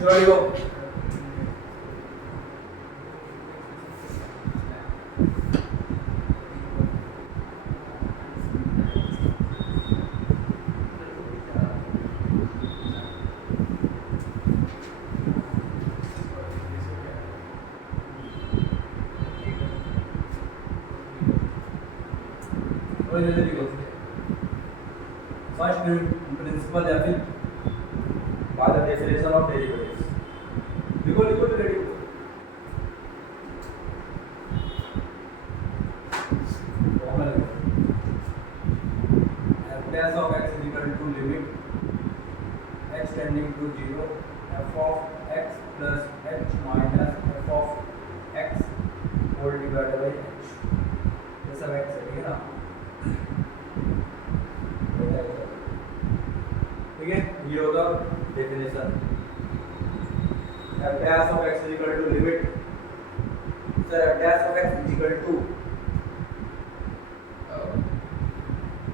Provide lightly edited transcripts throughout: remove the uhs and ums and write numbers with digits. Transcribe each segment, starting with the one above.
चलो लिखो first principle या फिर by the definition of derivatives लिखो लिखो लिखो f dash of x is equal to limit h tending to 0 f of x plus h minus f of x whole divided by h ये सब x है ठीक है ना ठीक है ये होगा definition f dash of x is equal to limit sir f dash of x is equal to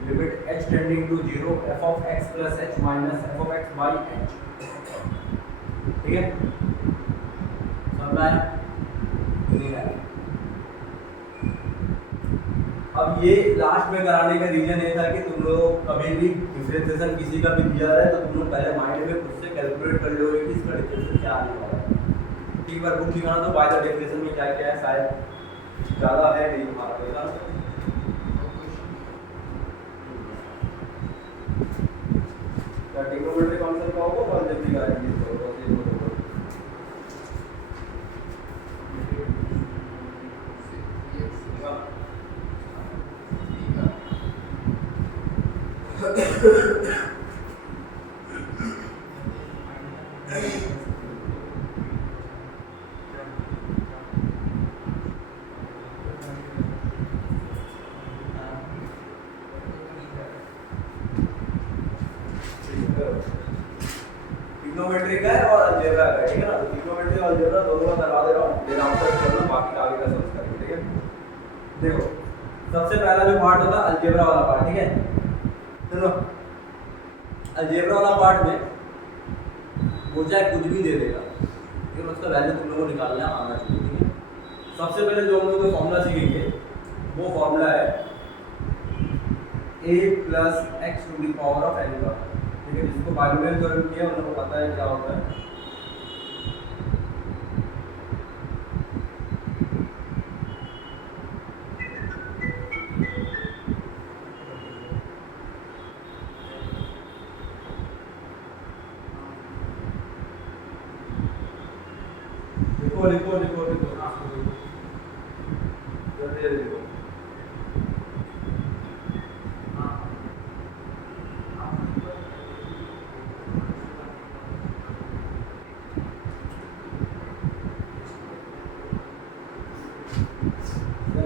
limit h tending to 0 f of x plus h minus f of x by h ठीक है समझ में आया नहीं आया अब ये last में कराने का रीजन ये था कि तुम लोग कभी भी डिफरेंशिएशन किसी का भी दिया है तो तुम लोग पहले माइंड में खुद से कैलकुलेट कर लोगे कि इसका डिफरेंशिएशन क्या आने वाला है एक बार बुक लिखाना तो बाय द डेफिनेशन में क्या क्या है शायद ज़्यादा है नहीं तुम्हारा पहला ट्रिग्नोमेट्री कॉन्सेप्ट का होगा और जब भी गारंटी होगा तो ये होगा ट्रिग्नोमेट्री का है और अलजेब्रा का है ठीक है ना ट्रिग्नोमेट्री और अलजेब्रा दोनों का करवा दे रहा हूं देन आफ्टर चलना बाकी आगे का समझ करेंगे ठीक है देखो सबसे पहला जो पार्ट होता है अलजेब्रा वाला पार्ट ठीक है चलो अलजेब्रा वाला पार्ट में वो चाहे कुछ भी दे देगा लेकिन उसका वैल्यू तुम लोगों को निकालना आना चाहिए ठीक है सबसे पहले जो हम लोग को फॉर्मूला सीखेंगे वो फॉर्मूला है a plus x to the power of n का ठीक है जिसको बाइनोमियल थ्योरम किया उनको पता है क्या होता है लिखो लिखो लिखो लिखो जल्दी लिखो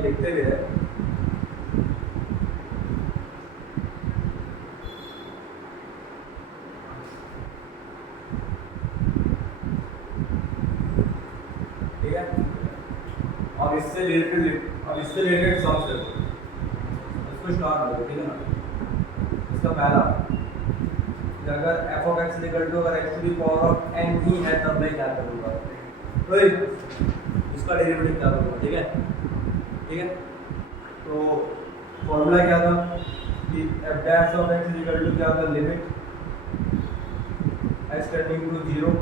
लिखते भी है ठीक है अब इससे रिलेटेड सम से इसको स्टार्ट करो ठीक है ना इसका पहला अगर f of x अगर x to the power of n ही है तब मैं क्या करूँगा तो इसका डेरिवेटिव क्या करूँगा ठीक है तो फॉर्मूला क्या था कि f dash of x क्या था limit h tending to 0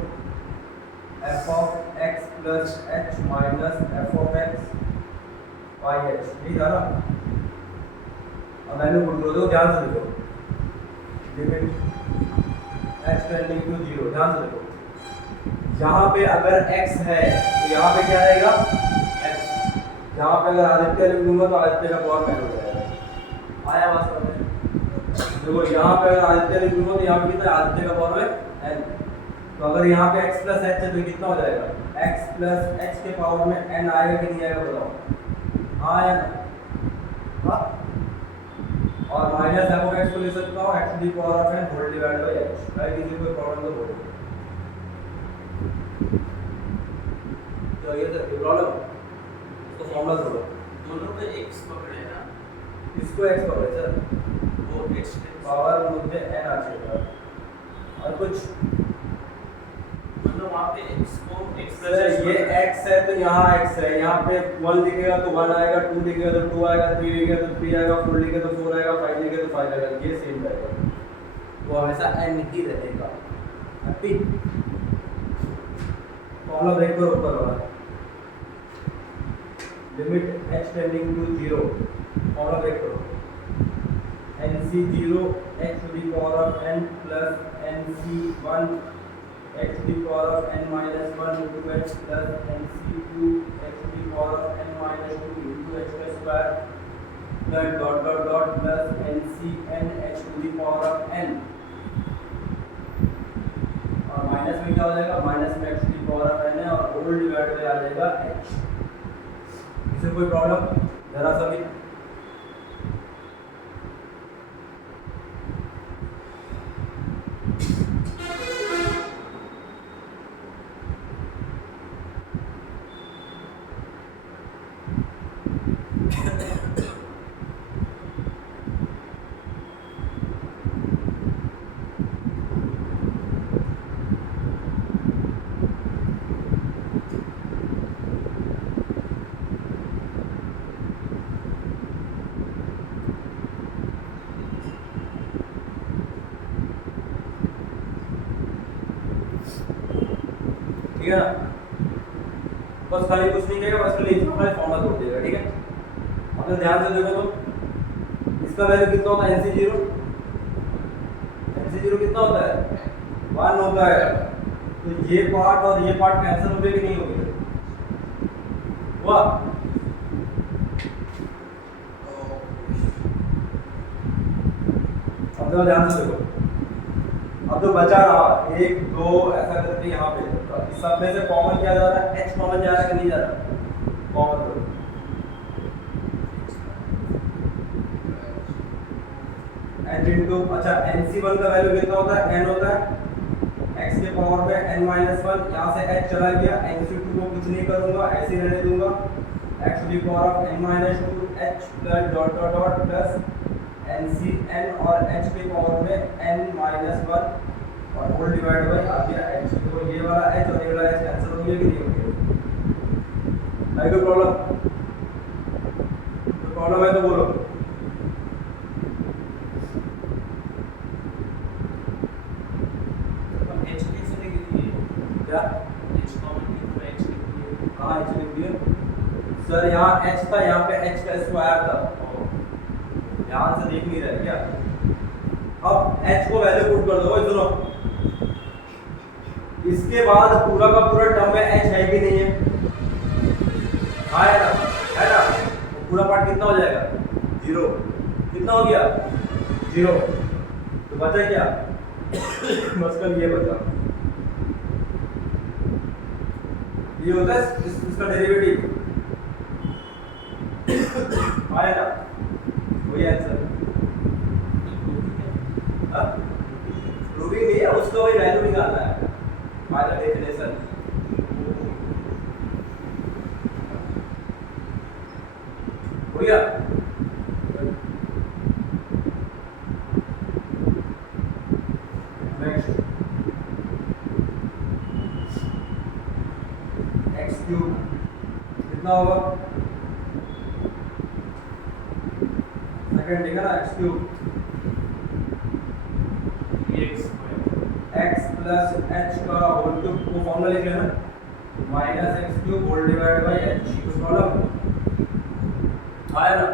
f of x plus h minus f of x by h नहीं था ना अब मैंने बोल दो ध्यान से देखो लिमिट h tending to 0 ध्यान से देखो यहाँ पे अगर x है तो यहाँ पे क्या रहेगा यहाँ पे अगर आदित्य लिख दूंगा तो आदित्य का पावर पहले हो जाएगा आया वास्तव में देखो यहाँ पे अगर आदित्य लिख दूंगा तो यहाँ पे कितना आदित्य का पावर है n तो अगर यहाँ पे x प्लस h है तो कितना हो जाएगा x प्लस h के पावर में n आएगा कि नहीं आएगा बताओ हाँ या ना हाँ और माइनस f ऑफ x को ले सकता हूँ x की power of n whole divide by h भाई किसी को प्रॉब्लम तो बोलो तो ये सर प्रॉब्लम तो फॉर्मूला जोड़ो दोनों पे x पकड़े ना इसको x पकड़े सर वो x पावर मुझे n आ चाहिए और कुछ मतलब वहाँ पे x को x सर प्लस ये x है तो यहाँ x है, यहाँ पे 1 लिखेगा तो 1 आएगा, 2 लिखेगा तो 2 आएगा, 3 लिखेगा तो 3 आएगा, 4 लिखेगा तो 4 आएगा, 5 लिखेगा तो 5 आएगा, ये सेम रहेगा, वो हमेशा n ही रहेगा। ठीक, फॉर्मूला ब्रेक करो ऊपर वाला, limit h tending to 0, formula break करो, nc0 x to the power of n plus nc1 x to the power of n minus 1 into h plus nc2 x to the power of n minus 2 into h square plus dot dot dot plus ncn h to the power of n, और minus में क्या हो जाएगा, minus में x to the power of n है और whole divide bye आ जाएगा h। इससे कोई प्रॉब्लम जरा सा भी? ठीक है ना, बस खाली कुछ नहीं कहेगा, बस खाली खाली फॉर्मूला तोड़ देगा। ठीक है, अपने ध्यान से देखो तो इसका वैल्यू कितना होता है, nc0 कितना होता है, 1 होता है, तो ये पार्ट और ये पार्ट कैंसिल हो गए कि नहीं हो गए, हुआ? अब तो ध्यान से देखो, अब तो बचा रहा 1 2 ऐसा करके यहाँ पे इस सब में से कॉमन क्या जा रहा है, h कॉमन जा रहा है कि नहीं जा रहा, कॉमन तो h इनटू, अच्छा nc1 का वैल्यू कितना होता है, n होता है, x के पावर में n माइनस 1, यहाँ से h चला गया, nc2 को कुछ नहीं करूंगा, ऐसे ही रहने दूंगा, x to the power of n minus 2 h plus dot dot dot plus ncn और h के पावर में n माइनस 1 और होल डिवाइड बाय आ गया h। तो ये वाला h और ये वाला h कैंसिल हो गया कि नहीं हो गया? है कोई प्रॉब्लम? तो प्रॉब्लम है तो बोलो। h कैसे लिख दिए, क्या h कॉमन लिखो, h लिख दिए, कहाँ h लिख दिया सर? यहाँ h था, यहाँ पे h का स्क्वायर था, ध्यान से देख नहीं रहे क्या? अब h को वैल्यू पुट कर दो, सुनो, इसके बाद पूरा का पूरा टर्म में h है कि नहीं है, है ना, तो पूरा पार्ट कितना हो जाएगा, 0, कितना हो गया 0, तो बचा क्या बस कल ये बचा, ये होता है इसका डेरिवेटिव, है ना, वही आंसर। प्रूविंग नहीं है, उसका वही वैल्यू निकालना है बाय द डेफिनेशन। हो गया? नेक्स्ट x क्यूब कितना होगा, सेकंड ठीक है ना, x cube x plus h का होल क्यूब को फॉर्मूला लिख लेना, minus x cube whole divide by h। कुछ प्रॉब्लम आया ना?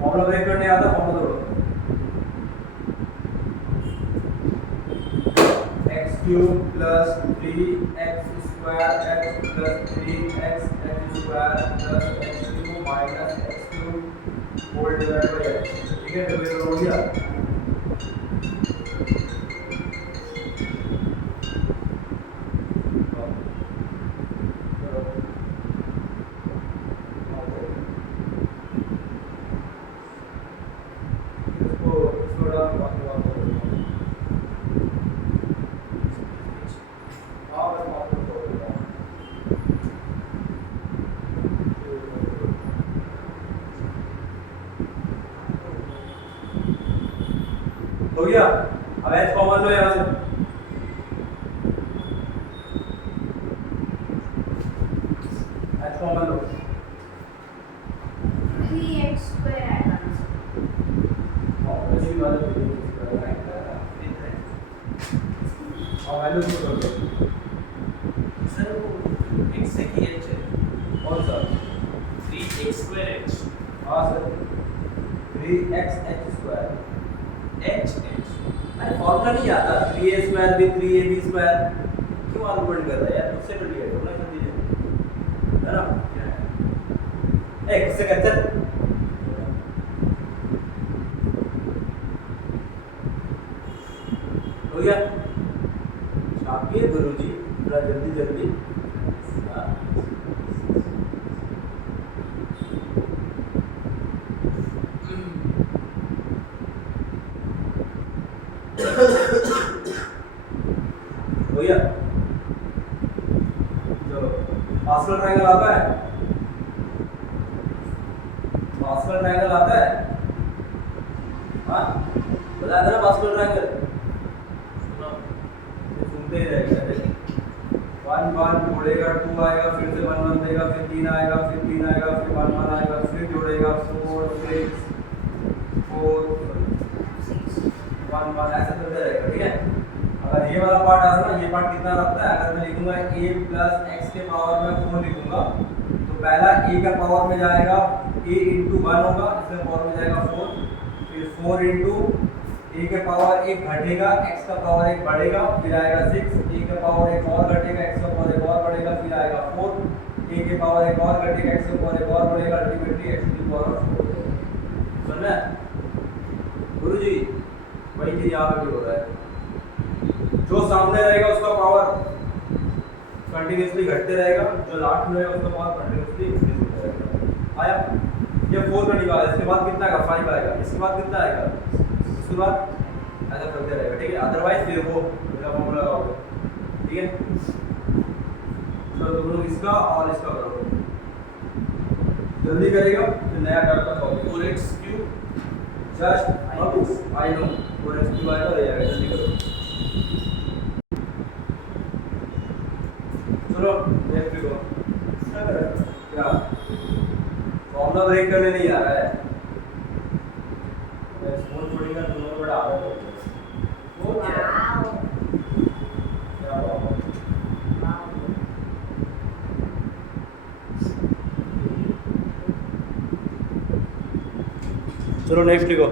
फॉर्मूला ब्रेक करने आता, फॉर्मूला दो, x cube plus 3x square x plus 3x square plus x cube minus x cube whole divide by h। ठीक है, तो ये हो गया। हो गया? अब h कॉमन लो यहाँ से, एच कॉमन लो 3x स्क्वायर आएगा ना सर? और वैसे भी वाले 3x स्क्वायर आएगा और वैल्यू पुट कर दो सर वो x से की h है कौन सा 3x square h हाँ sir 3x h square h अरे फॉर्मूला नहीं आता 3a स्क्वायर भी 3ab स्क्वायर क्यों आर्गुमेंट कर रहा है यार मुझसे कर लिया थोड़ा कर दीजिए है ना क्या है ए किससे कहते हैं हो गया छापिए गुरुजी थोड़ा जल्दी जल्दी हाँ। हो गया चलो पास्कल ट्रायंगल आता है पास्कल ट्रायंगल आता है हाँ बताया था ना पास्कल ट्रायंगल सुना सुनते ही रहेगा वन वन जोड़ेगा टू आएगा फिर से वन वन देगा फिर तीन आएगा फिर तीन आएगा फिर वन वन आएगा फिर जोड़ेगा four six four one one ऐसे चलते रहेगा ठीक है अगर ये वाला पार्ट आता है ना ये पार्ट कितना रखता है अगर मैं लिखूंगा a प्लस एक्स के पावर में 4 लिखूंगा तो पहला a का पावर में जाएगा a इंटू 1 होगा इसमें पावर में जाएगा 4 फिर 4 इंटू a के पावर एक घटेगा x का पावर एक बढ़ेगा फिर आएगा 6 a के पावर एक और घटेगा x का पावर एक और बढ़ेगा फिर आएगा 4 a के पावर एक और घटेगा x के पावर एक और बढ़ेगा अल्टीमेटली x की पावर 4 समझ में गुरुजी वही चीज यहाँ पे भी हो रहा है जो सामने रहेगा उसका पावर कंटिन्यूअसली घटते रहेगा जो लास्ट में रहेगा उसका पावर कंटिन्यूअसली इंक्रीज होता रहेगा आया ये 4 का निकाला इसके बाद कितना आएगा 5 आएगा इसके बाद कितना आएगा उसके बाद ऐसा करते रहेगा ठीक है अदरवाइज फिर वो मेरा फॉर्मूला लगाओगे ठीक है चलो तुम लोग इसका और इसका करो जल्दी करेगा फिर नया टर्म का solve 4x cube just I know 4x की बात कर जाएगा जल्दी करो चलो नेक्स्ट देखो क्या फॉर्मूला ब्रेक करने नहीं आ रहा है स्मॉल छोड़ेगा दोनों को बड़ा आदत हो गया वो क्या है? वाओ क्या बात है? वाओ चलो नेक्स्ट लिखो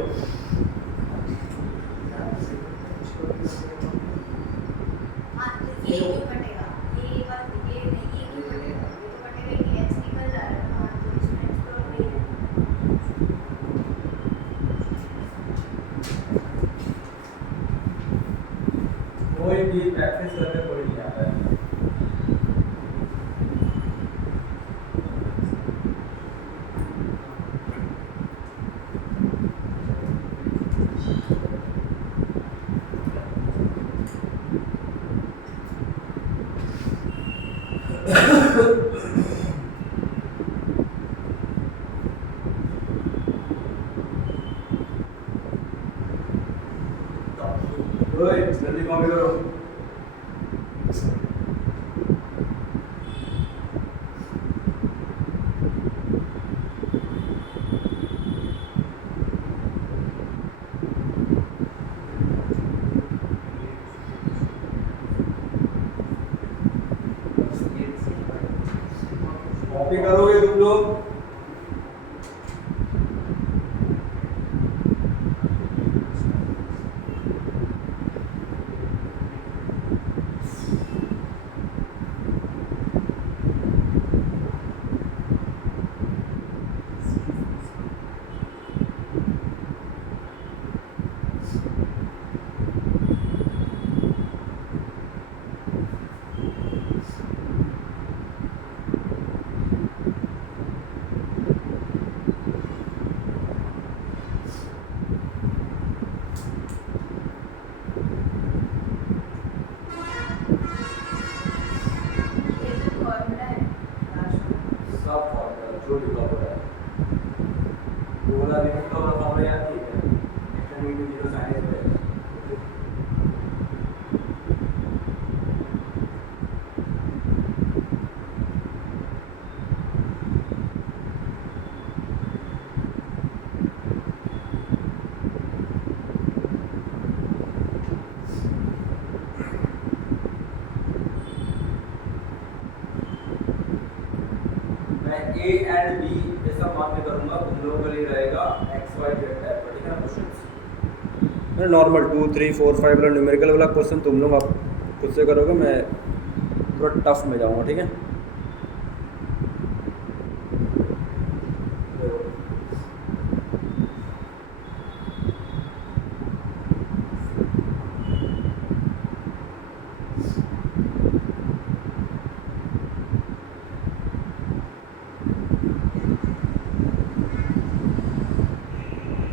हाँ तो ये क्यों कटेगा ये बात ये नहीं ये क्यों कटेगा ये तो कटेगा ही x निकल जा रहा है हाँ तो इसमें एक्सप्लोर नहीं है कोई भी प्रैक्टिस करके कोई नहीं आता है ओए जल्दी कॉपी करो कॉपी करोगे तुम लोग ये तो फॉर्मूला है लास्ट में सब फॉर्मूला जो लिखा हुआ है वो वाला लिखा हुआ फॉर्मूला याद नहीं है एक्सटेंड टू 0 साइन है ए एंड बी जैसा मान के करूंगा उन लोगों के लिए रहेगा एक्स वाई जेड टाइप का, ठीक है ना क्वेश्चन। नॉर्मल 2 3 4 5 वाला न्यूमेरिकल वाला क्वेश्चन तुम लोग आप खुद से करोगे, मैं थोड़ा टफ में जाऊंगा, ठीक है।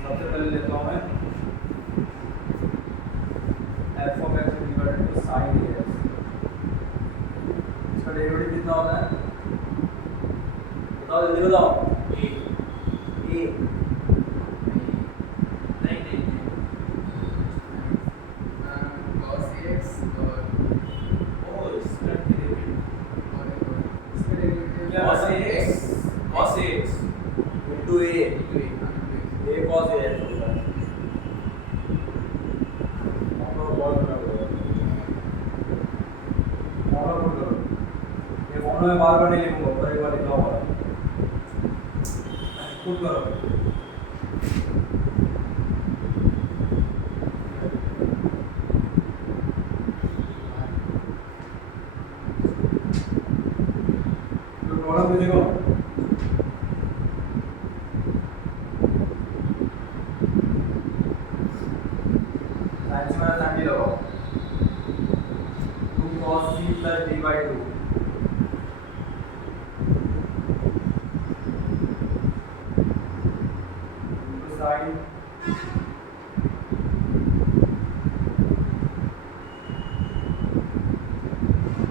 सबसे पहले लेता हूँ मैं f of x equal to sin ax, इसका डेरिवेटिव कितना होता है बताओ, जल्दी बताओ। ए a नहीं नहीं cos ax और ओ इसका डेरिवेटिव इसका डेरिवेटिव क्या cos होता है? ax cos ax into a cos ax होता है। आपको कॉल करना पड़ेगा, फॉर्मूला पुट करो। ये फॉर्मूला मैं बार बार नहीं लिखूंगा, ऊपर एक बार लिखा हुआ है, पुट करो। तो प्रॉब्लम भी देखो, साइन में साइन भी लगाओ, 2 cos c plus d by 2 into sin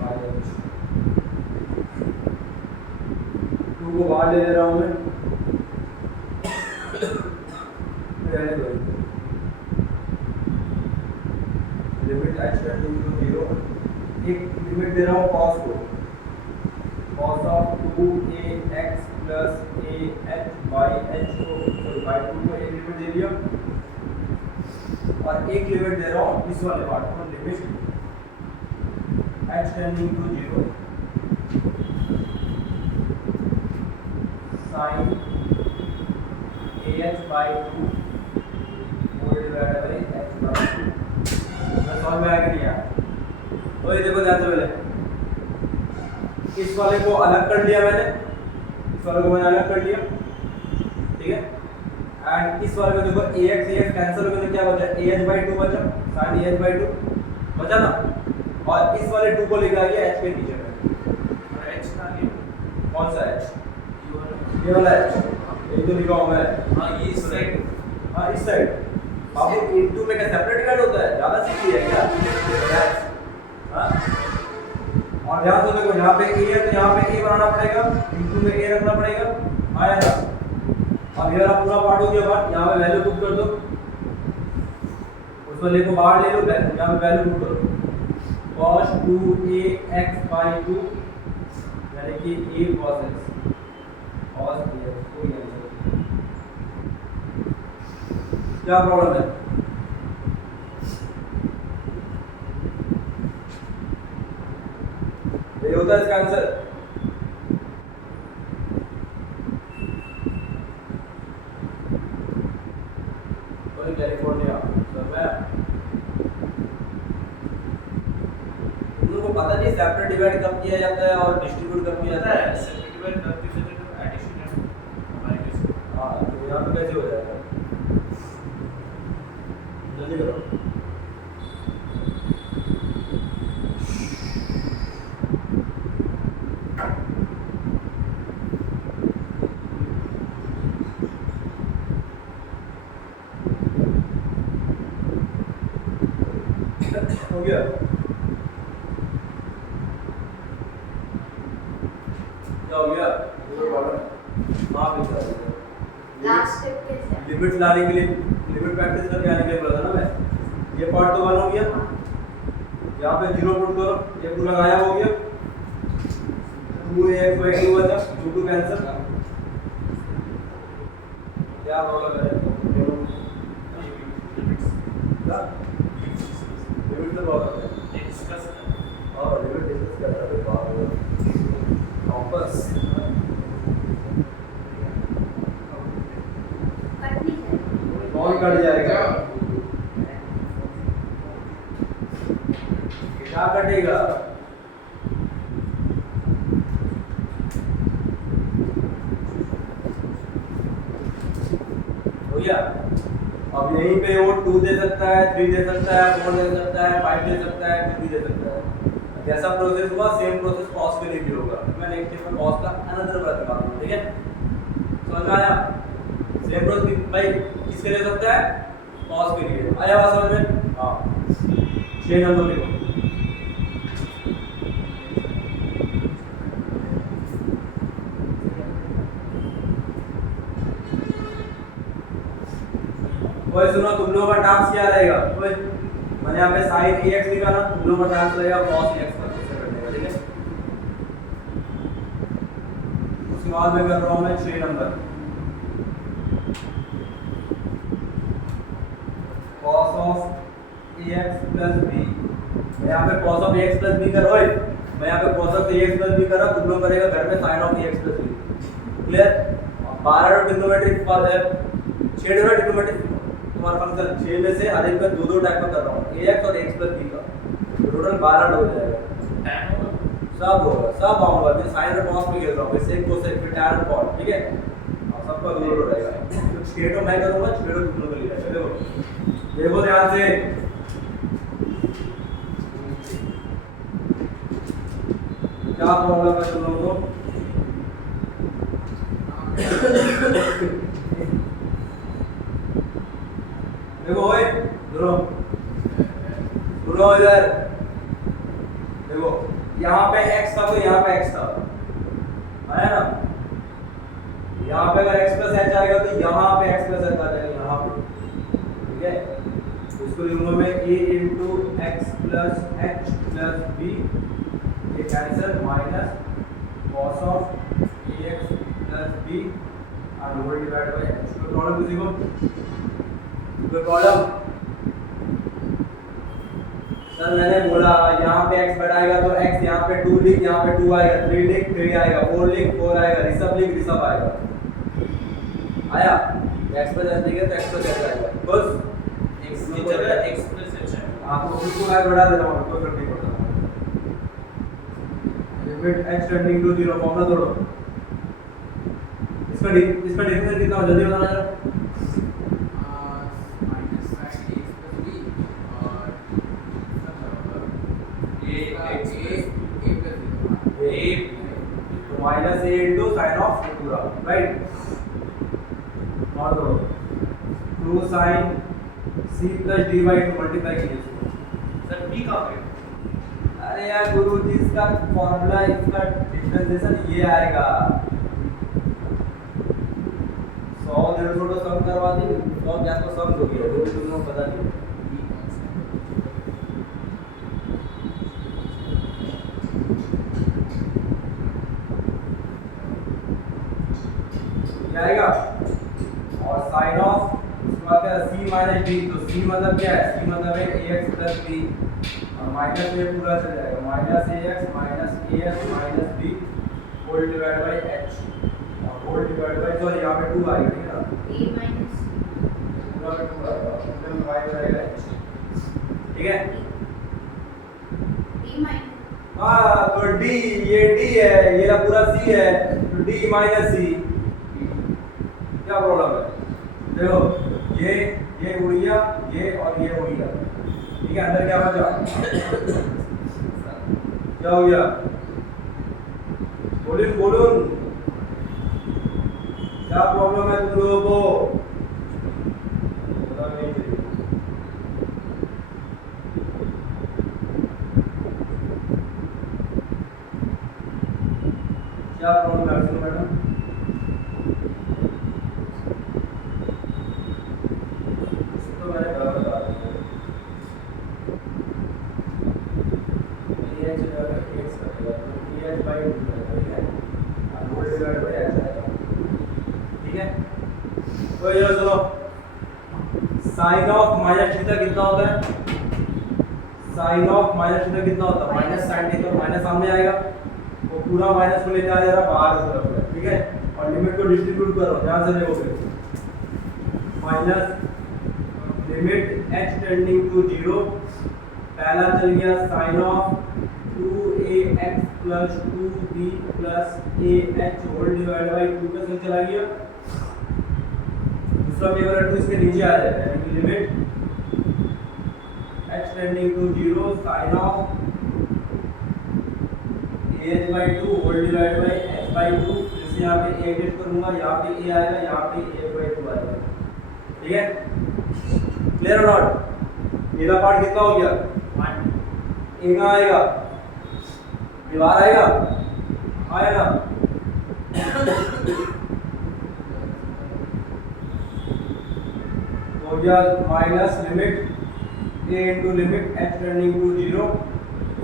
by h। 2 को बाहर ले रहा हूँ मैं, रहने दो, लिमिट h टेंडिंग टू 0, एक लिमिट दे रहा हूँ cos को, cos of 2ax plus ah by h को by 2 को एक लिमिट दे दिया, और एक लिमिट दे रहा हूँ इस वाले पार्ट को, limit h tending to 0 sin ah by 2 whole divided by h by 2। समझ में आया कि नहीं आया? तो ये देखो ध्यान से, पहले इस वाले को अलग कर लिया मैंने, इस वाले को मैंने अलग कर लिया, ठीक है। एंड इस वाले में देखो ax कैंसिल हो गया, तो क्या बचा, ah by 2 बचा, sin ah by 2 बचा ना, और इस वाले 2 को लेके आ गया h के नीचे में। और h का लिए कौन सा h? ये ये वाला वाला h, यही तो लिखा हुआ है। हाँ ये इस साइड हाँ इस साइड, बाबू इनटू में क्या सेपरेट डिवाइड होता है, ज्यादा सीख लिया है क्या? हाँ, और ध्यान से देखो, यहाँ पे a है तो यहाँ पे a बनाना पड़ेगा, इनटू में a रखना पड़ेगा, आया ना। अब ये वाला पूरा पार्ट हो गया बात, यहाँ पे वैल्यू पुट कर दो, उस वाले को बाहर ले लो, यहाँ पे वैल्यू पुट करो, cos 2ax by 2 यानी कि a cos x, cos ax, कोई आंसर क्या प्रॉब्लम है? ये होता है इसका आंसर। कैलिफोर्निया सब है, तुम लोगों को पता नहीं सेपरेट डिवाइड कब किया जाता है और डिस्ट्रीब्यूट कब किया पता जाता है? है सेपरेट डिवाइड करते थे तो एडिशन है हमारे केस में। हाँ, तो यहाँ पे कैसे हो जाएगा? जल्दी करो। हो गया? क्या हो गया? हाँ बिल्कुल। लास्ट स्टेप कैसे है? लिमिट लाने के लिए, लिमिट प्रैक्टिस करके आने के लिए बोला था ना मैं। ये पार्ट तो 1 हो गया, यहाँ पे 0 पुट करो, ये पूरा गायब हो गया, 2ax by 2 बचा, 2 कैंसिल। क्या प्रॉब्लम है? क्या? लिमिट तो बहुत है। डिस्कस और लिमिट डिस्कस करना तो बात है। वापस क्या कटेगा? हो गया। अब यहीं पे वो 2 दे सकता है, 3 दे सकता है, 4 दे सकता है, 5 दे सकता है, 2 भी दे सकता है। जैसा प्रोसेस हुआ सेम प्रोसेस कॉस के लिए भी होगा। मैं नेक्स्ट स्टेप में कॉस का अनदर बात करूंगा, ठीक है? समझ में आया? सेम प्रोसेस भाई किसके लिए सकता है? कॉस के लिए। आया बात समझ में? हां 6 नंबर देखो। कोई सुनो, तुम लोगों का टास्क क्या रहेगा? कोई मैंने यहाँ पे sin ax लिखा ना, तुम लोगों का टास्क रहेगा cos ax का कैसे करने का, ठीक है? उसके बाद मैं कर रहा हूँ मैं 6 number cos of ax plus b। मैं यहाँ पे cos of ax plus b कर रहा हूँ। मैं यहाँ पे cos of ax plus b कर रहा हूँ, तुम लोग करेगा घर में sin of ax plus b। Clear? 12 trigonometric पर है, 6 ट्रिग्नोमेट्रिक तुम्हारा फंक्शन 6 में से हर एक का दो टाइप का कर रहा हूँ, ax और x plus b का, तो टोटल 12 हो जाएगा। tan होगा, सब होगा, सब आऊंगा मैं sin और cos में खेल रहा हूँ, फिर sec cosec फिर tan और cot, ठीक है? और सबका दो रहेगा। तो 6 तो मैं करूंगा, 6 तो तुम लोग कर लेना। देखो देखो ध्यान से, क्या प्रॉब्लम है तुम लोगों को? देखो ओए, सुनो सुनो इधर देखो, यहाँ पे x था तो यहाँ पे x था, आया ना? यहाँ पे अगर x प्लस h आएगा तो यहाँ पे x प्लस h आ जाएगा, यहाँ पे, ठीक है? इसको लिखूंगा मैं a into x plus h plus b, ये cancel, minus cos of ax plus b और होल डिवाइड बाय h। कोई प्रॉब्लम किसी को? कोई प्रॉब्लम? सर मैंने बोला यहाँ पे x बढ़ाएगा तो x यहाँ पे 2 लिख, यहाँ पे 2 आएगा, 3 लिख 3 आएगा, 4 लिख 4 आएगा, ऋषभ लिख ऋषभ आएगा। आया? x पर h लिखे तो x पर h आएगा। बस x की जगह x plus h है। आपको खुद को मैं बढ़ा दे रहा हूँ, कोई फर्क नहीं पड़ता। Limit h tending to 0 formula तोड़ो। इसका डिफरेंस कितना हो, जल्दी बताना जरा। Minus A into sine of पूरा, राइट? और दो 2 sine c plus D by two multiply कीजिए इसको। सर b का है। अरे यार गुरुजी, इसका फॉर्मूला, इसका डिफरेंशिएशन ये आएगा 100 150 तो सम करवा दी, 100 क्या तो सम हो गया, जो भी तुम लोग पता नहीं। क्या आएगा? और sine of c minus d, तो c मतलब क्या है? c मतलब है ax प्लस b और माइनस में पूरा चल जाएगा, minus ax minus as minus b whole divide by h और होल डिवाइड बाय, सॉरी यहाँ पे 2 आएगा, ठीक है ना? a minus पूरा में 2 आएगा, तो y बनेगा h, ठीक है? b minus हाँ तो d, ये d है, ये पूरा c है, तो d माइनस c, क्या प्रॉब्लम है? देखो ये उड़ गया, ये और ये उड़ गया, ठीक है? अंदर क्या बचा? क्या हो गया? बोलून बोलून, क्या प्रॉब्लम है तुम लोगों को? पता नहीं चलिए। क्या प्रॉब्लम है अर्जुन मैडम? तो मैंने बता दिया ये h जगह x करेगा तो h बाय 2 ठीक है, और होल डिवाइड बाय h आएगा, ठीक है? तो ये सुनो, साइन ऑफ माइनस थीटा कितना होता है? साइन ऑफ माइनस थीटा कितना होता है? माइनस साइन थीटा, माइनस सामने आएगा, वो पूरा माइनस को लेकर आ जा रहा बाहर की तरफ, ठीक है? और लिमिट को डिस्ट्रीब्यूट करो, ध्यान से देखो फिर, minus limit h tending to 0 पहला चल गया sin of 2ax plus 2b plus ah whole divide by 2 का साइन चला गया। दूसरा पेपर है 2 इसके नीचे आ जाएगा, यानी कि limit h tending to 0 sin of ah by 2 whole divide by h by 2। इससे यहाँ पे a एडिट करूंगा, यहाँ पे a आएगा, यहाँ पे a by 2 आएगा। ठीक है, क्लियर और नॉट? ए का पार्ट कितना हो गया? 1। ए कहाँ आएगा? दीवार आएगा, आएगा। हो गया minus limit a into limit h tending to 0,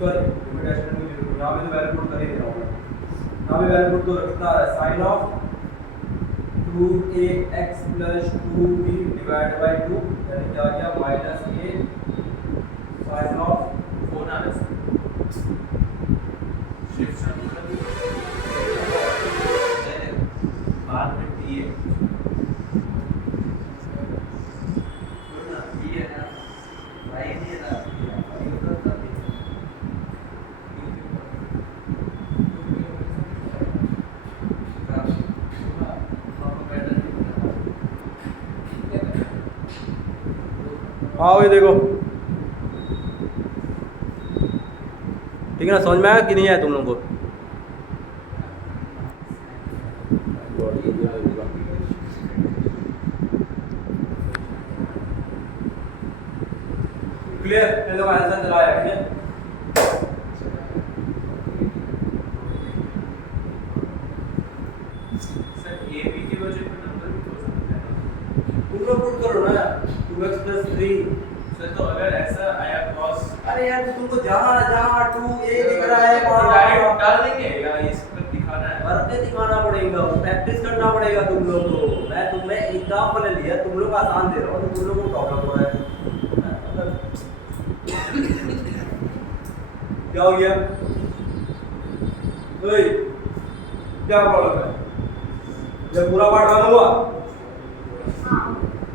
sorry limit h tending to 0, यहाँ पे तो वैल्यू पुट कर ही दे रहा हूँ मैं। यहाँ पे वैल्यू पुट तो कितना आ रहा है? Sine of 2ax plus 2b divided by 2, यानी क्या आ गया? Minus a sine of phone आ रहा है शिफ्ट बाद में टी है ना, टी है ना, राइट है ना, हाँ ये देखो, ठीक है ना? समझ में आया कि नहीं आया तुम लोगों को? क्लियर? पहले का आंसर चलाया, ठीक है? सर ए बी की वजह पे नंबर भी हो सकता है ना? तुम लोग पुट करो ना 2x plus 3। सर तो अगर ऐसा आया क्रॉस अरे यार तो तुमको जहाँ जहाँ 2a दिख रहा है डायरेक्ट वहाँ डाल देंगे या इस पर दिखाना है? करके दिखाना पड़ेगा, प्रैक्टिस करना पड़ेगा तुम लोग को। मैं तुम्हें एग्जाम्पल लिया, तुम लोग आसान दे रहा हूँ, तो तुम लोगों को प्रॉब्लम हो रहा है। क्या हो गया? ओए क्या प्रॉब्लम है? जब पूरा पार्ट बन हुआ हाँ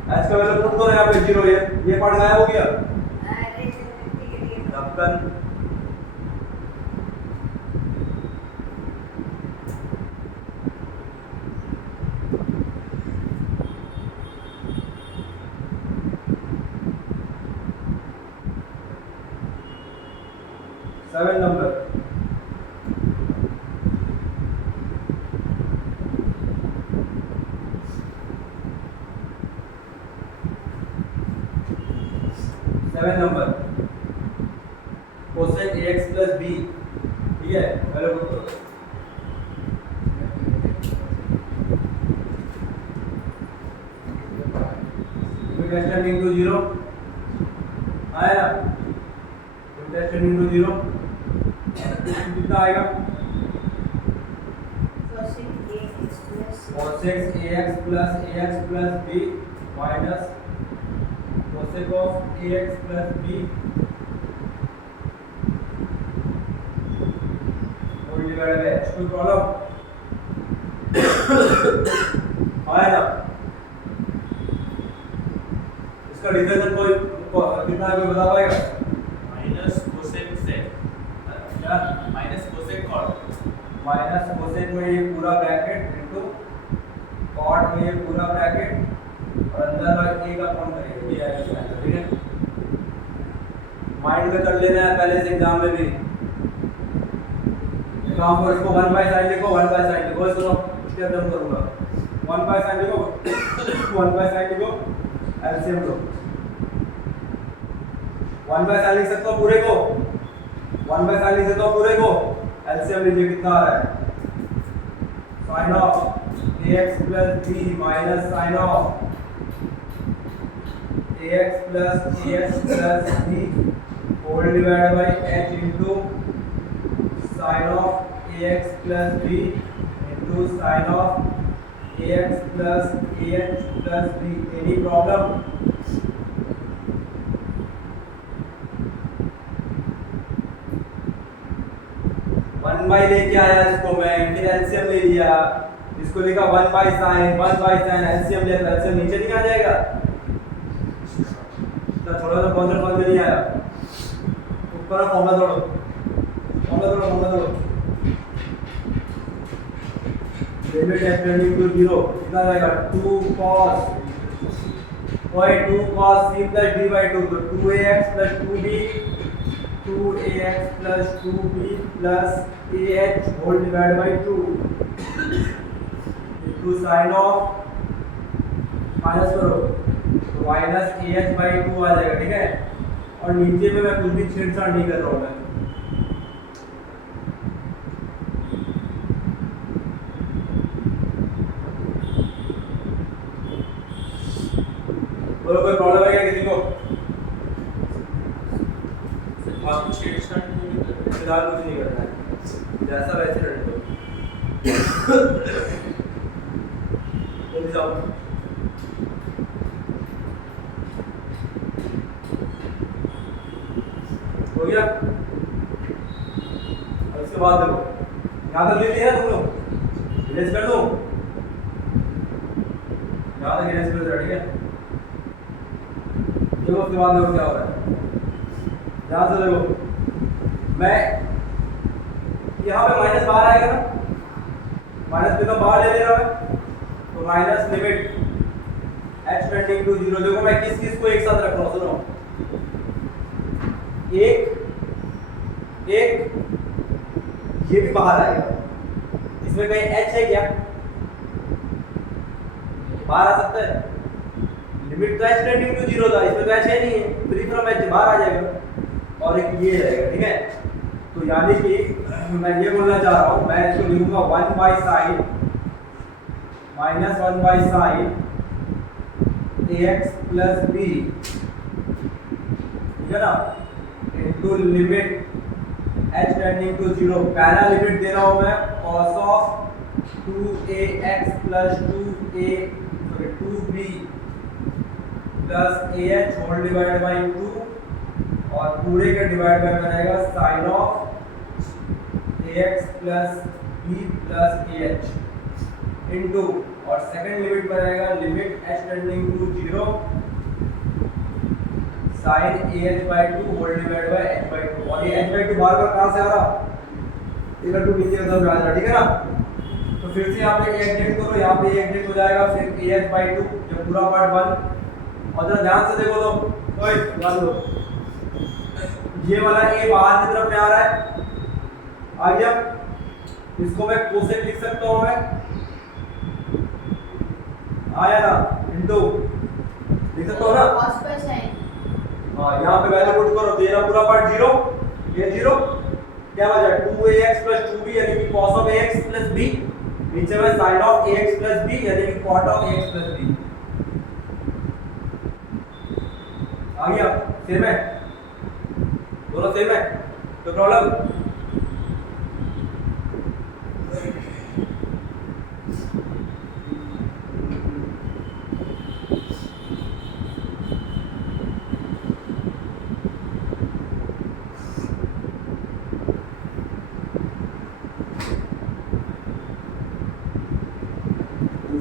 एच का वैल्यू पुट करो यहाँ पे 0, ये पार्ट गायब हो गया। अरे ठीक है ढक्कन seven number cosec ax plus b, ठीक है? पहले पुट करो। लिमिट h टेंडिंग टू 0 आया, लिमिट h टेंडिंग टू 0 कितना आएगा? cosec ax plus b minus cosec of ax plus b whole divided by h। कोई प्रॉब्लम आया ना? इसका डिफरेंशियल कोई कितना है, कोई बता पाएगा? माइनस कोसेक से क्या? Minus cosec cot, minus cosec में ये पूरा ब्रैकेट इनटू कॉट में ये पूरा ब्रैकेट और अंदर वाला a का कौन करेगा? ये आएगा इसका आंसर, ठीक है? माइंड में कर लेना है पहले से एग्जाम में भी। काम को इसको 1 बाय साइन लिखो, 1 बाय साइन लिखो, इसको स्टेप डाउन करूंगा। 1 बाय साइन लिखो, 1 बाय साइन लिखो, एलसीएम लो। 1 बाय साइन लिख सकते हो पूरे को, 1 बाय साइन लिख सकते हो पूरे को, एलसीएम लीजिए कितना आ रहा है? Sine of ax plus b minus sin of ax plus b whole divided by h into sin of ax plus b into sin of ax plus b. Any problem? One by लेके आया इसको मैं, फिर LCM ले लिया, इसको लिखा 1 by sign, 1 by sign, LCM लिया, एलसीएम नीचे नहीं आ जाएगा? तो थोड़ा सा कॉन्सेप्ट समझ में नहीं आया? करो फॉर्मूला जोड़ो लिमिट h टेंडिंग टू 0 कितना जाएगा 2 cos c plus d by 2 तो 2ax plus 2b plus ah whole divided by 2 into sin of minus करो तो माइनस ah by 2 आ जाएगा, ठीक है। और नीचे में मैं कुछ भी छेड़छाड़ नहीं कर रहा हूँ मैं। बोलो कोई प्रॉब्लम है क्या किसी को? आप छेड़छाड़ नहीं कर रहे। फिलहाल कुछ नहीं करना है, जैसा वैसे रहने दो। जल्दी जाओ। हो गया? और इसके बाद देखो यहाँ तक ले लिया तुम लोग, इरेज कर दो, यहाँ तक इरेज कर दो, ठीक है। देखो उसके बाद देखो क्या हो रहा है, ध्यान से देखो। मैं यहाँ पे माइनस बाहर आएगा ना, माइनस पे तो बाहर ले ले रहा मैं, तो minus limit h tending to 0। देखो मैं किस किस को एक साथ रख रहा हूँ, सुनो। एक ये भी बाहर आएगा, इसमें कहीं h है क्या? बाहर आ सकता है? लिमिट तो h टेंडिंग टू 0 था, इसमें तो h है नहीं है, फ्री फ्रॉम h बाहर आ जाएगा। और एक ये रहेगा, ठीक है। तो यानी कि मैं ये बोलना चाह रहा हूँ, मैं इसको लिखूंगा 1 by sin ax plus b, ठीक है ना, into limit h tending to 0। पहला लिमिट दे रहा हूँ मैं cos of 2ax plus 2b plus ah whole divided by 2, और पूरे का डिवाइड बाय रहेगा sin of ax plus b plus ah इनटू, और सेकंड लिमिट में रहेगा limit h tending to 0 sin ah by 2 whole divided by h by 2। और ये h by 2 बार बार कहां से आ रहा? इधर टू नीचे की तरफ आ रहा, ठीक है ना। तो फिर से यहाँ पे एक डेट करो, यहाँ पे एक डेट हो जाएगा, फिर ah by 2 जो पूरा पार्ट 1। और जरा ध्यान से देखो तो ओए ध्यान दो, ये वाला a बाहर की तरफ में आ रहा है, आ गया। इसको मैं कोसेक लिख सकता हूँ मैं, आया ना, इनटू लिख सकता हूँ ना। cos पर sin हाँ यहाँ पे वैल्यू पुट करो, तेरा पूरा पार्ट 0, ये 0 क्या बचा 2ax plus 2b यानी कि cos of ax plus b, नीचे में sin of ax plus b यानी कि cot of ax plus b। आ गया, सेम है, दोनों सेम है, तो प्रॉब्लम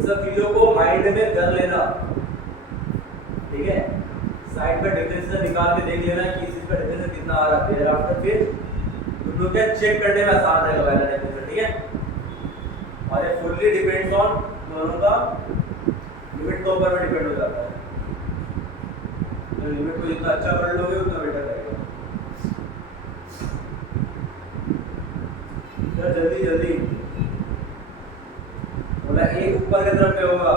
सब चीजों को माइंड में कर लेना, ठीक है। साइड पे डिफरेंशियल निकाल के देख लेना कि इस का डिफरेंशियल कितना आ रहा है, फिर आफ्टर फिर तुम लोग क्या चेक करने में आसान रहेगा वाला डिफरेंशियल, ठीक है। और ये फुल्ली डिपेंड्स ऑन दोनों का लिमिट के ऊपर में डिपेंड हो जाता है। तो लिमिट को जितना अच्छा कर लोगे उतना बेटर रहेगा। जल्दी जल्दी बोला, एक ऊपर की तरफ पे होगा,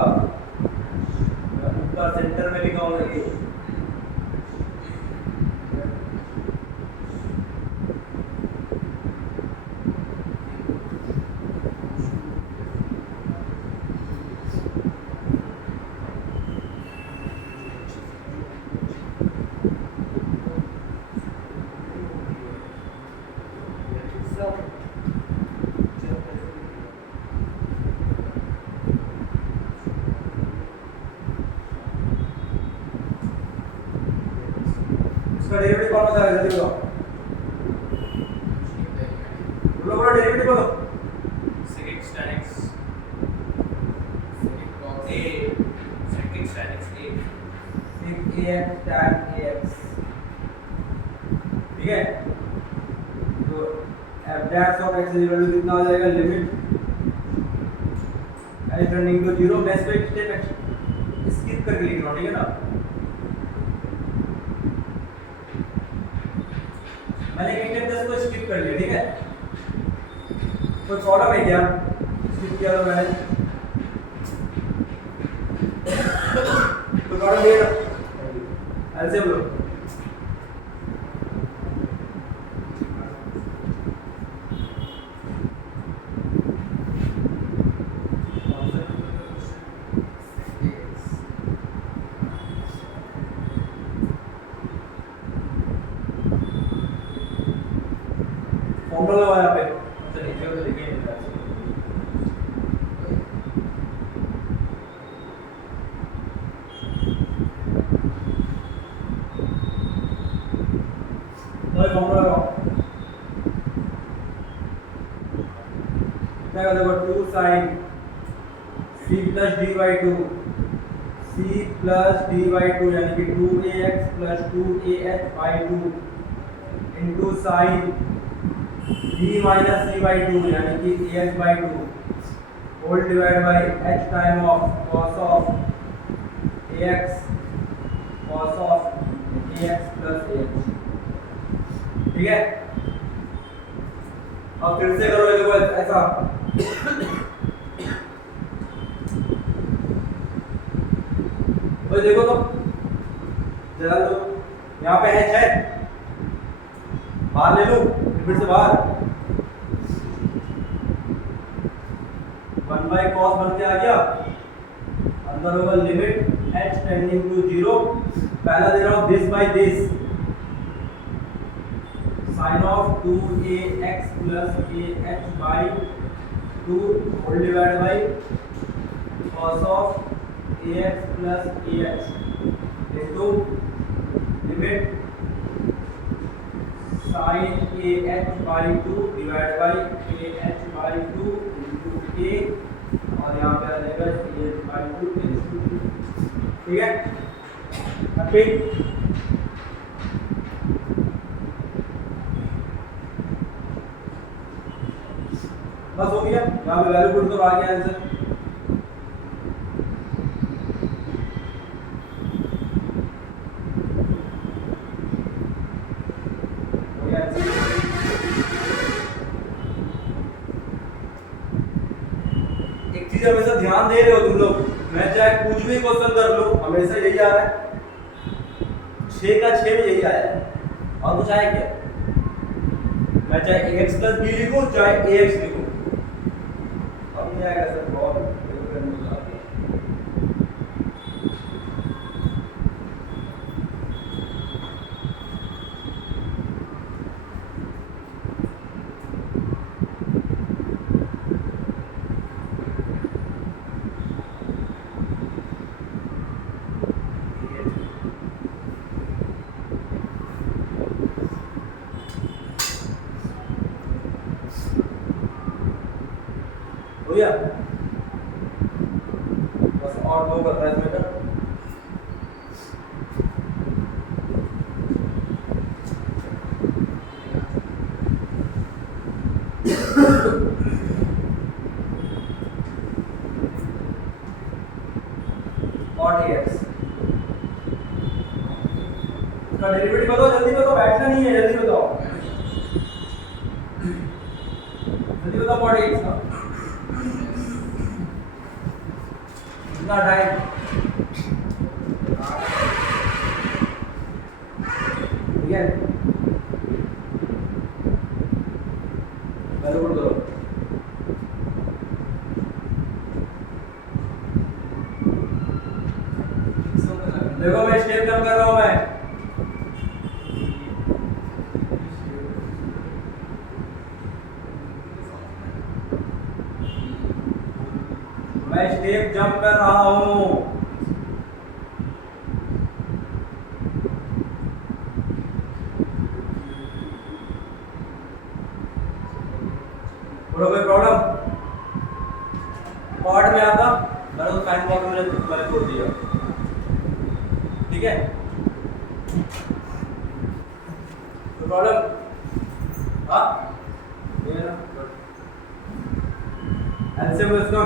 ऊपर सेंटर में लिखा होगा ये। इसका डेरिवेटिव कौन सा है, जल्दी बताओ। बोलो डेरिवेटिव बोलो। Secant tan x a, secant tan x a, sec ax tan ax, ठीक है। f dash of x equal to कितना आ जाएगा लिमिट h टर्निंग टू 0। मैं इसको एक स्टेप स्किप करके लिख रहा हूँ, ठीक है ना। मैंने एक स्टेप 10 को स्किप कर लिया, ठीक है। कोई प्रॉब्लम है क्या स्किप किया तो मैंने? तो प्रॉब्लम ये ना ऐसे बोलो फॉर्मूला लगाओ यहाँ पे। अच्छा नीचे तो लिखे नहीं था। वही फॉर्मूला लगाओ। क्या कर देखो 2 sin c plus d by 2 c plus d by 2 यानी कि 2ax plus 2ah by 2 into sin d minus c by 2 यानी कि ax by 2 whole divided by h time of cos of ax plus ah, ठीक है। अब फिर से करो ये देखो ऐसा तो देखो तो जरा लो यहाँ पे h है, बाहर ले लो फिर से बाहर 1 by cos बन के आ गया, अंदर होगा लिमिट h टेंडिंग टू 0। पहला दे रहा हूँ this by this sin of 2ax plus ah by 2 whole divided by cos of ax plus ah into limit sin ah by 2 divided by ah by 2 into a और यहाँ पे आ जाएगा ah by 2, ठीक है। फिर बस हो गया, यहाँ पे वैल्यू पुट करो, आ गया आंसर। एक चीज हमेशा ध्यान दे रहे हो तुम लोग, मैं चाहे कुछ भी क्वेश्चन कर लो हमेशा यही आ रहा है, 6 का 6 में यही आया है। और कुछ आया क्या? मैं चाहे ax plus b लिखूं चाहे ax लिखूं, अब नहीं आएगा सर। बहुत हो गया, बस और दो करना है इसमें का। और ax इसका डेरिवेटिव बताओ, जल्दी बताओ, बैठना नहीं है, जल्दी बताओ, जल्दी बताओ। और ax का कितना टाइम? ठीक है, वैल्यू पुट करो। देखो मैं स्टेप कम कर रहा हूं, मैं स्टेप जंप कर रहा हूं। बोलो कोई प्रॉब्लम? पार्ट में आता मैंने तो साइन पार्ट में मैंने छोड़ दिया, ठीक है। कोई प्रॉब्लम? हाँ ये ना एलसीएम लो इसका।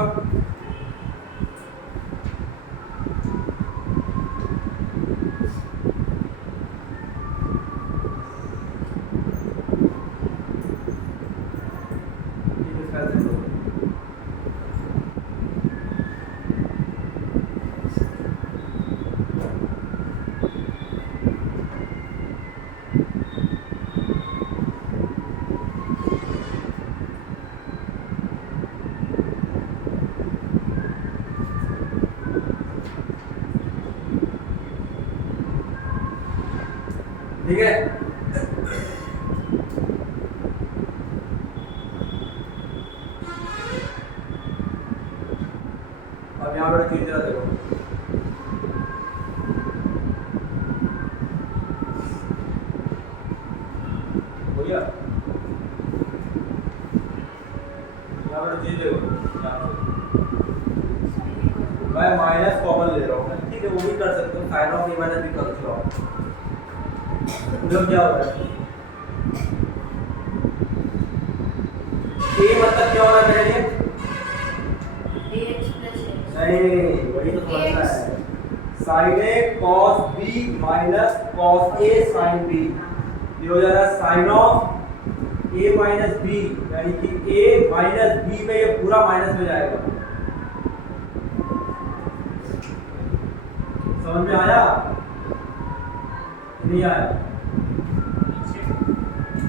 ठीक है, अब यहाँ पर चीज जरा देखो, हो गया। यहाँ पर चीज देखो, मैं माइनस कॉमन ले रहा हूँ, ठीक है, वो भी कर सकते हो, साइन ऑफ ए माइनस भी कर सकते हो। जो क्या हो रहा है, ए मतलब क्या हो रहा है मेरे लिए? नहीं, वही तो समझना है। Sine A cos B minus cos A sine B, ये हो जा रहा है sine of A minus B, यानी कि ए माइनस बी में ये पूरा माइनस में जाएगा। समझ में आया? नहीं आया?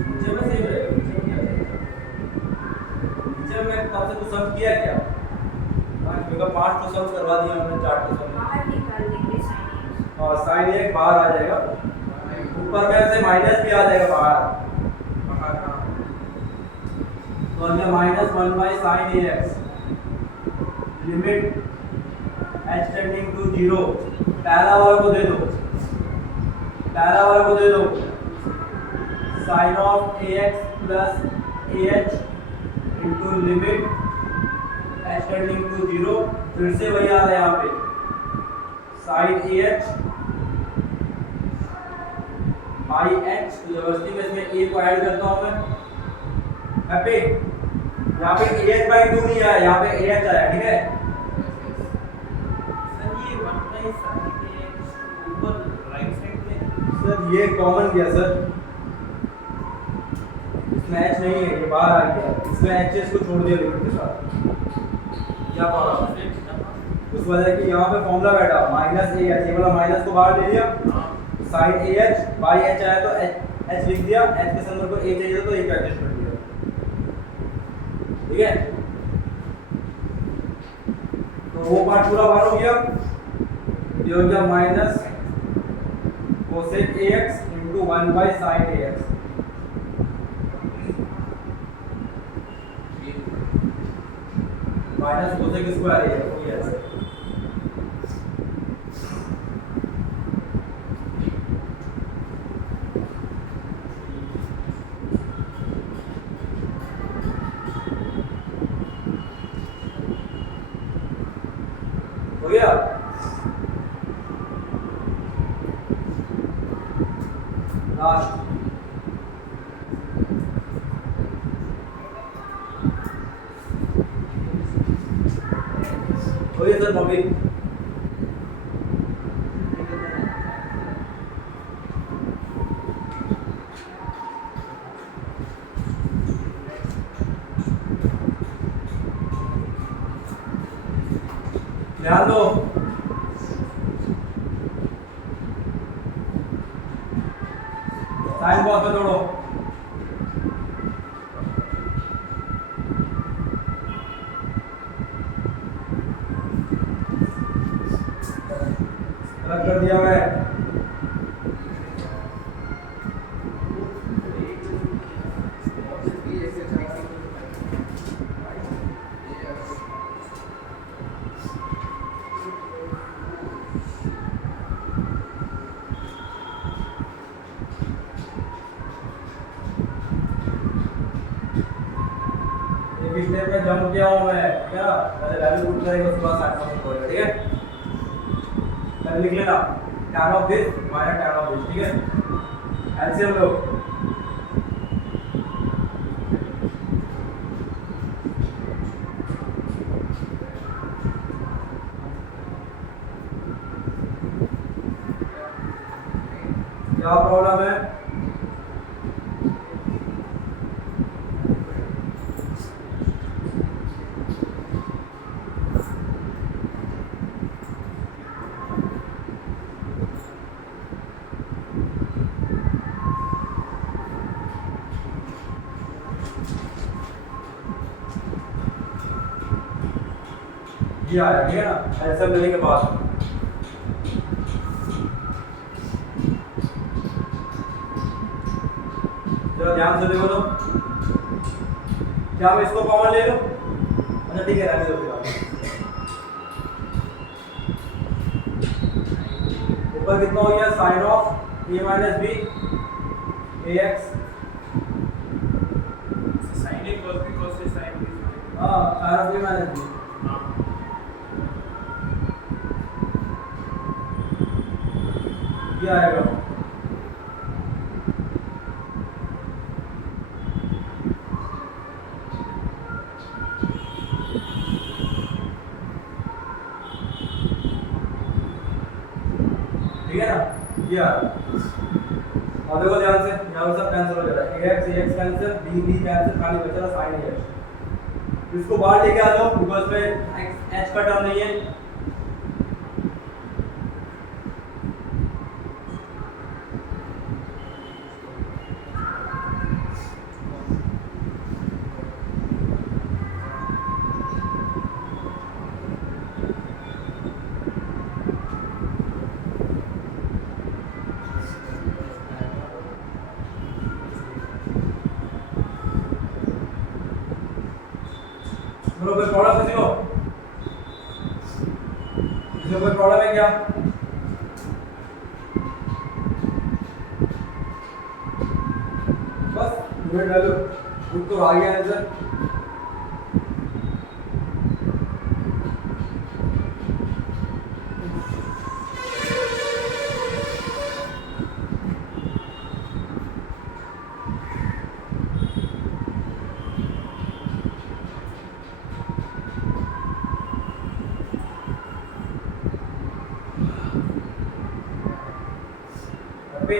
नीचे में सेम रहेगा, नीचे में कब से कुछ सम किया क्या? क्योंकि 5 तो सम करवा दिया हमने, 4 तो सम बाहर निकाल देंगे साइन और साइन एक बाहर आ जाएगा, ऊपर में से माइनस भी आ जाएगा बाहर। तो हमने minus 1 by sine A X limit h tending to 0, पहला वाले को दे दो, पहला वाले को दे दो, sine of A X plus A H into limit h tending to 0, फिर से वही आ रहा है यहाँ पे sine A H by H, जबरदस्ती में इसमें ए को ऐड करता हूँ मैं, हैप्पी। यहाँ पे ए एच बाई 2 नहीं आया, यहाँ पे ए एच आया, ठीक है। सर ये कॉमन गया सर, इसमें एच नहीं है, ये बाहर आ गया, इसमें एच इसको छोड़ दिया लिमिट के साथ। क्या पावर उस वजह की यहाँ पे फॉर्मूला बैठा माइनस ए एच, ये वाला माइनस को बाहर ले लिया, sine A H by H आया तो एच लिख दिया, एच के संदर्भ को ए चाहिए तो ए का एडजस्ट कर दिया, ठीक है। तो वो पार्ट पूरा बाहर हो गया, ये हो गया minus cosec A x into 1 by sine A x, minus cosec square A x, हो गया। लास्ट हो गया सर, मम्मी ध्यान दो, साइन कॉस में तोड़ो, अलग कर दिया मैं। स्टेप में जंप किया हूं मैं, क्या पहले वैल्यू पुट करेंगे उसके बाद साइन कॉस करेंगे, ठीक है। पहले लिख लेना tan of this minus tan of this, ठीक है। एलसीएम लो, क्या प्रॉब्लम है? ये आया ठीक है ना, ऐसा लेने के बाद जरा ध्यान से देखो तो, क्या मैं इसको कॉमन ले लूं? अच्छा ठीक है, रहने दो फिर। ऊपर कितना हो गया? Sine of A minus B A X. sin a cos b cos a sin b हाँ, sine of A minus B. ये आएगा ठीक है ना, ये आ रहा। और देखो ध्यान से, यहाँ पे सब कैंसिल हो जा रहा है, एक्स कैंसिल, बी कैंसिल, खाली बचा रहा साइन एक्स। इसको बाहर लेके आ जाओ बिकॉज में एच का टर्म नहीं है। बोलो कोई प्रॉब्लम किसी को? किसी को कोई प्रॉब्लम है क्या? बस यूनिट वैल्यू खुद तो आ गया आंसर। हैप्पी